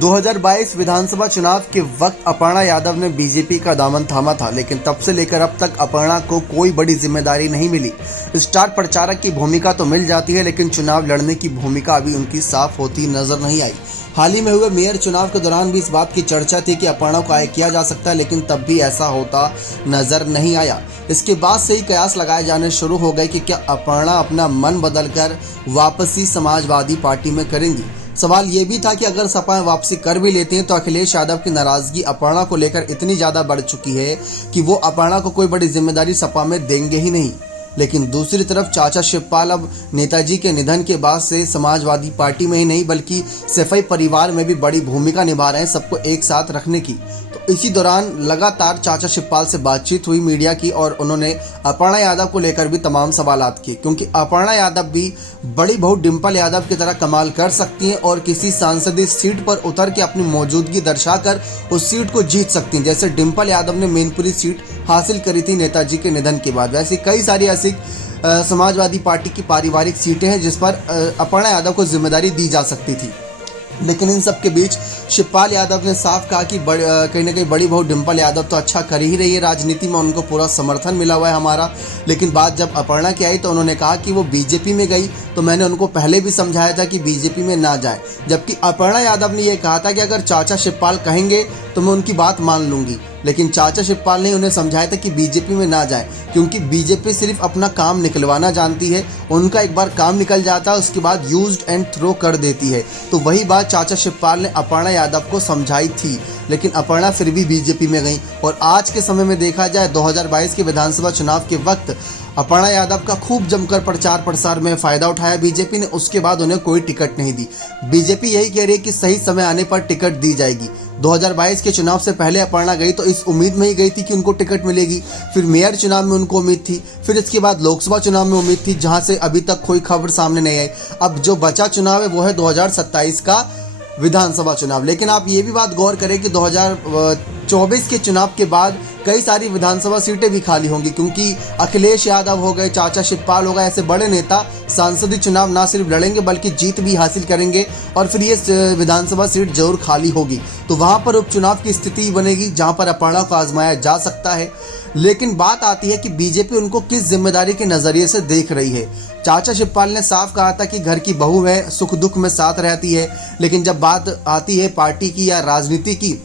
2022 विधानसभा चुनाव के वक्त अपर्णा यादव ने बीजेपी का दामन थामा था, लेकिन तब से लेकर अब तक अपर्णा को कोई बड़ी जिम्मेदारी नहीं मिली। स्टार प्रचारक की भूमिका तो मिल जाती है, लेकिन चुनाव लड़ने की भूमिका अभी उनकी साफ होती नजर नहीं आई। हाल ही में हुए मेयर चुनाव के दौरान भी इस बात की चर्चा थी कि अपर्णा को आय किया जा सकता है, लेकिन तब भी ऐसा होता नजर नहीं आया। इसके बाद से ही कयास लगाए जाने शुरू हो गए कि क्या अपर्णा अपना मन बदलकर वापसी समाजवादी पार्टी में करेंगी। सवाल ये भी था कि अगर सपा वापसी कर भी लेते हैं तो अखिलेश यादव की नाराजगी अपर्णा को लेकर इतनी ज्यादा बढ़ चुकी है कि वो अपर्णा को कोई बड़ी जिम्मेदारी सपा में देंगे ही नहीं। लेकिन दूसरी तरफ चाचा शिवपाल अब नेताजी के निधन के बाद से समाजवादी पार्टी में ही नहीं बल्कि सैफई परिवार में भी बड़ी भूमिका निभा रहे हैं सबको एक साथ रखने की। तो इसी दौरान लगातार चाचा शिवपाल से बातचीत हुई मीडिया की और उन्होंने अपर्णा यादव को लेकर भी तमाम सवालात किए, क्योंकि अपर्णा यादव भी बड़ी बहू डिंपल यादव की तरह कमाल कर सकती हैं और किसी सांसदीय सीट पर उतर के अपनी मौजूदगी दर्शाकर उस सीट को जीत सकती हैं, जैसे डिंपल यादव ने मैनपुरी सीट हासिल करी थी नेताजी के निधन के बाद। वैसे कई सारी ऐसी समाजवादी पार्टी की पारिवारिक सीटें हैं जिस पर अपर्णा यादव को जिम्मेदारी दी जा सकती थी। लेकिन इन सब के बीच शिवपाल यादव ने साफ कहा कि कहीं ना कहीं बड़ी बहू डिंपल यादव तो अच्छा कर ही रही है राजनीति में, उनको पूरा समर्थन मिला हुआ है हमारा। लेकिन बात जब अपर्णा की आई तो उन्होंने कहा कि वो बीजेपी में गई तो मैंने उनको पहले भी समझाया था कि बीजेपी में ना जाए, जबकि अपर्णा यादव ने यह कहा था कि अगर चाचा शिवपाल कहेंगे तो मैं उनकी बात मान लूंगी। लेकिन चाचा शिवपाल ने उन्हें समझाया था कि बीजेपी में ना जाए, क्योंकि बीजेपी सिर्फ अपना काम निकलवाना जानती है। उनका एक बार काम निकल जाता है उसके बाद यूज्ड एंड थ्रो कर देती है। तो वही बात चाचा शिवपाल ने अपर्णा यादव को समझाई थी, लेकिन अपर्णा फिर भी बीजेपी में गई। और आज के समय में देखा जाए 2022 के विधानसभा चुनाव के वक्त अपर्णा यादव का खूब जमकर प्रचार प्रसार में फायदा उठाया बीजेपी ने। उसके बाद उन्हें कोई टिकट नहीं दी। बीजेपी यही कह रही है कि सही समय आने पर टिकट दी जाएगी। 2022 के चुनाव से पहले अपर्णा गई तो इस उम्मीद में ही गई थी कि उनको टिकट मिलेगी। फिर मेयर चुनाव में उनको उम्मीद थी, फिर इसके बाद लोकसभा चुनाव में उम्मीद थी, जहां से अभी तक कोई खबर सामने नहीं आई। अब जो बचा चुनाव है वो है 2027 का विधानसभा चुनाव। लेकिन आप ये भी बात गौर करें कि 2024 के चुनाव के बाद कई सारी विधानसभा सीटें भी खाली होंगी, क्योंकि अखिलेश यादव हो गए, चाचा शिवपाल हो गए, ऐसे बड़े नेता सांसदीय चुनाव ना सिर्फ लड़ेंगे बल्कि जीत भी हासिल करेंगे और फिर ये विधानसभा सीट जरूर खाली होगी। तो वहां पर उपचुनाव की स्थिति बनेगी जहां पर अपर्णा को आजमाया जा सकता है। लेकिन बात आती है कि बीजेपी उनको किस जिम्मेदारी के नजरिए से देख रही है। चाचा शिवपाल ने साफ कहा था कि घर की बहू है, सुख दुख में साथ रहती है, लेकिन जब बात आती है पार्टी की या राजनीति की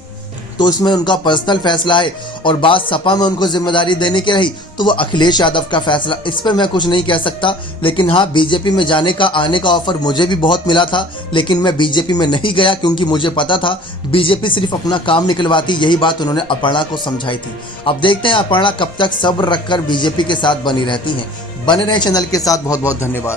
तो इसमें उनका पर्सनल फैसला है। और बात सपा में उनको जिम्मेदारी देने की रही तो वो अखिलेश यादव का फैसला, इस पर मैं कुछ नहीं कह सकता। लेकिन हाँ, बीजेपी में जाने का आने का ऑफर मुझे भी बहुत मिला था, लेकिन मैं बीजेपी में नहीं गया क्योंकि मुझे पता था बीजेपी सिर्फ अपना काम निकलवाती। यही बात उन्होंने अपर्णा को समझाई थी। अब देखते हैं अपर्णा कब तक सब्र रखकर बीजेपी के साथ बनी रहती हैं। बने रहे चैनल के साथ। बहुत बहुत धन्यवाद।